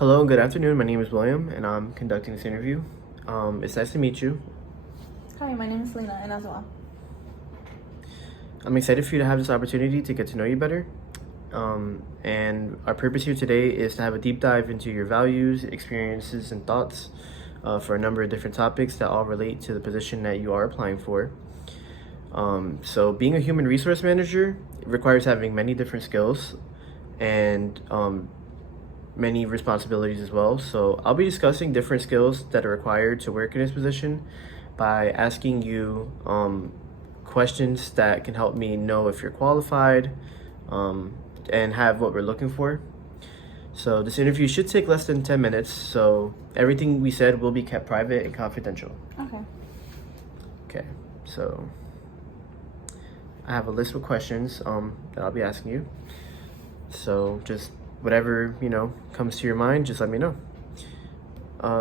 Hello, good afternoon. My name is William, and I'm conducting this interview. It's nice to meet you. Hi, my name is Selena, and as well. I'm excited for you to have this opportunity to get to know you better. And our purpose here today is to have a deep dive into your values, experiences, and thoughts for a number of different topics that all relate to the position that you are applying for. So, being a human resource manager requires having many different skills and many responsibilities as well. So I'll be discussing different skills that are required to work in this position by asking you questions that can help me know if you're qualified and have what we're looking for. So this interview should take less than 10 minutes, so everything we said will be kept private and confidential. Okay. Okay, so I have a list of questions that I'll be asking you. So just whatever, comes to your mind, just let me know.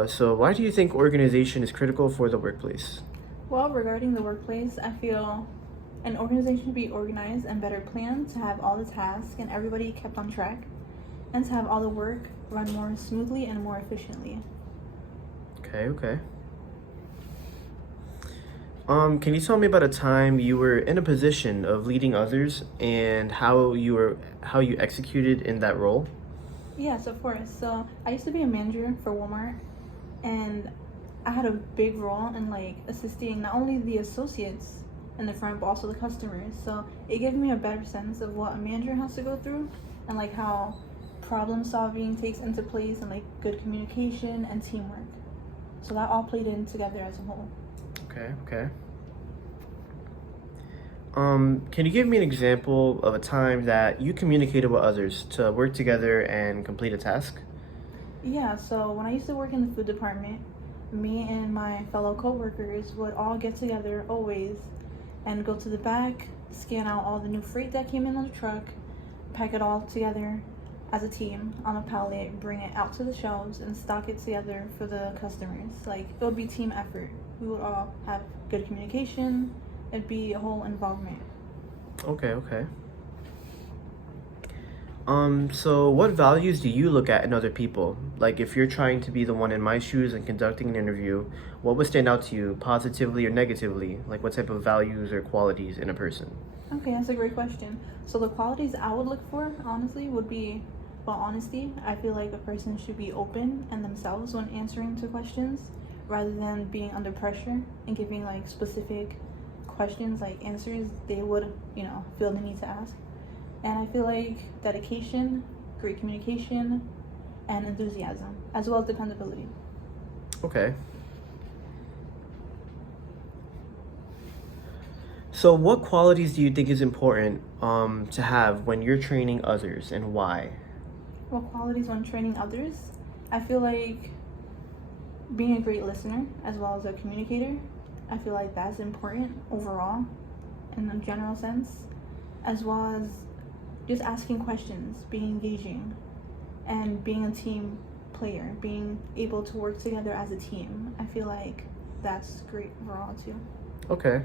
So why do you think organization is critical for the workplace? Well, regarding the workplace, I feel an organization should be organized and better planned to have all the tasks and everybody kept on track, and to have all the work run more smoothly and more efficiently. Okay. Can you tell me about a time you were in a position of leading others and how you executed in that role? Yes, of course. So I used to be a manager for Walmart, and I had a big role in assisting not only the associates in the front but also the customers. So it gave me a better sense of what a manager has to go through, and how problem solving takes into place, and good communication and teamwork. So that all played in together as a whole. Okay. Can you give me an example of a time that you communicated with others to work together and complete a task? Yeah, so when I used to work in the food department, me and my fellow coworkers would all get together always and go to the back, scan out all the new freight that came in on the truck, pack it all together as a team on a pallet, bring it out to the shelves, and stock it together for the customers. It would be team effort. We would all have good communication. It'd be a whole involvement. Okay. So what values do you look at in other people? Like if you're trying to be the one in my shoes and conducting an interview, what would stand out to you positively or negatively? Like what type of values or qualities in a person? Okay, that's a great question. So the qualities I would look for, honestly, would be, well, honesty. I feel like a person should be open and themselves when answering to questions, rather than being under pressure and giving specific questions, answers they would, feel the need to ask. And I feel like dedication, great communication, and enthusiasm, as well as dependability. Okay. So what qualities do you think is important to have when you're training others and why? What qualities when training others? I feel like being a great listener as well as a communicator. I feel like that's important overall in a general sense, as well as just asking questions, being engaging, and being a team player, being able to work together as a team. I feel like that's great overall too. Okay.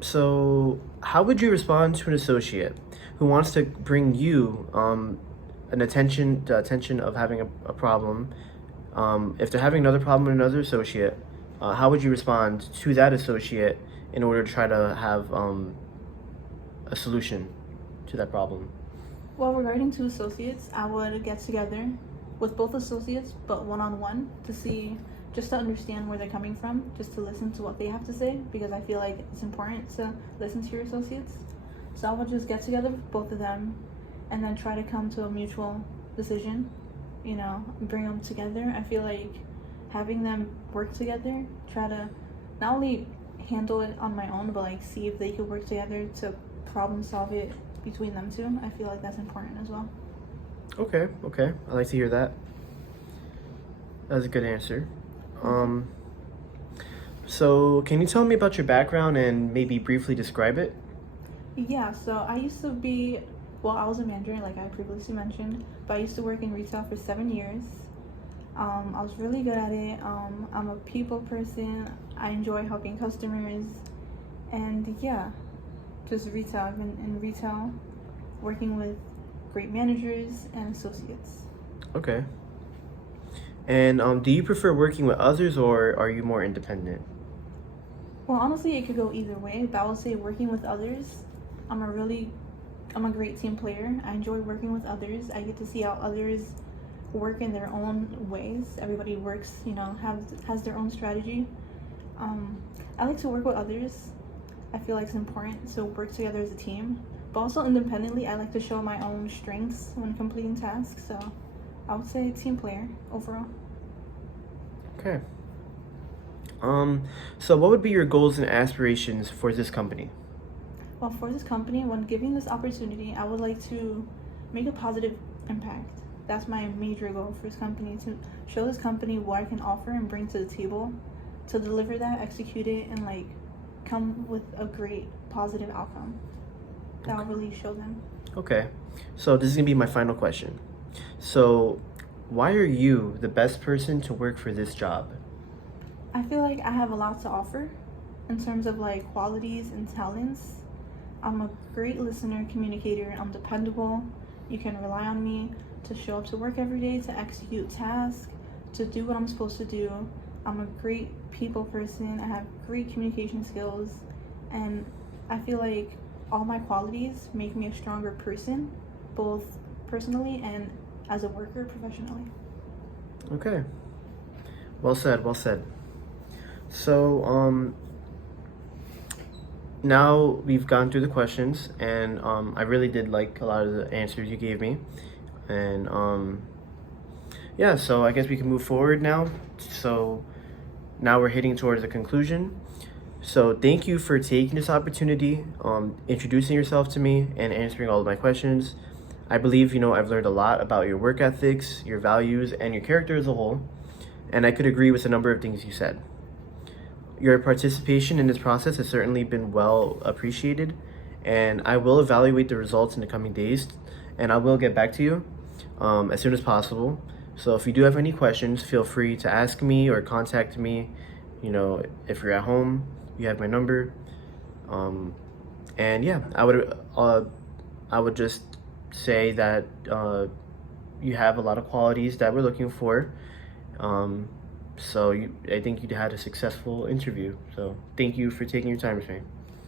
So how would you respond to an associate who wants to bring you the attention of having a problem? If they're having another problem with another associate, how would you respond to that associate in order to try to have a solution to that problem? Well, regarding two associates, I would get together with both associates, but one-on-one, just to understand where they're coming from, just to listen to what they have to say, because I feel like it's important to listen to your associates. So I would just get together with both of them and then try to come to a mutual decision, bring them together. I feel like having them work together, try to not only handle it on my own, but see if they could work together to problem solve it between them two. I feel like that's important as well. Okay. I like to hear that. That's a good answer. So can you tell me about your background and maybe briefly describe it? Yeah, so I used to be, well, I was a manager, like I previously mentioned, but I used to work in retail for 7 years. I was really good at it. I'm a people person. I enjoy helping customers. And yeah, just retail. I've been in retail, working with great managers and associates. Okay. And do you prefer working with others or are you more independent? Well, honestly, it could go either way, but I would say working with others, I'm a great team player. I enjoy working with others. I get to see how others work in their own ways. Everybody works, has their own strategy. I like to work with others. I feel like it's important to work together as a team. But also independently, I like to show my own strengths when completing tasks. So I would say team player overall. Okay. So what would be your goals and aspirations for this company? Well, for this company, when given this opportunity, I would like to make a positive impact. That's my major goal for this company, to show this company what I can offer and bring to the table, to deliver that, execute it, and like come with a great positive outcome that will really show them. Okay. So this is gonna be my final question. So why are you the best person to work for this job? I feel like I have a lot to offer in terms of like qualities and talents. I'm a great listener, communicator. I'm dependable. You can rely on me to show up to work every day, to execute tasks, to do what I'm supposed to do. I'm a great people person. I have great communication skills, and I feel like all my qualities make me a stronger person, both personally and as a worker professionally. Okay. Well said, well said. So, now we've gone through the questions, and I really did like a lot of the answers you gave me. And yeah, so I guess we can move forward now. So now we're heading towards the conclusion. So thank you for taking this opportunity, introducing yourself to me and answering all of my questions. I believe, I've learned a lot about your work ethics, your values, and your character as a whole, and I could agree with a number of things you said. Your participation in this process has certainly been well appreciated, and I will evaluate the results in the coming days, and I will get back to you as soon as possible. So if you do have any questions, feel free to ask me or contact me. If you're at home, you have my number. And yeah, I would just say that you have a lot of qualities that we're looking for. I think you had a successful interview. So thank you for taking your time with me.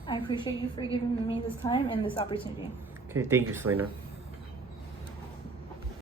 I appreciate you for giving me this time and this opportunity. Okay, thank you, Selena.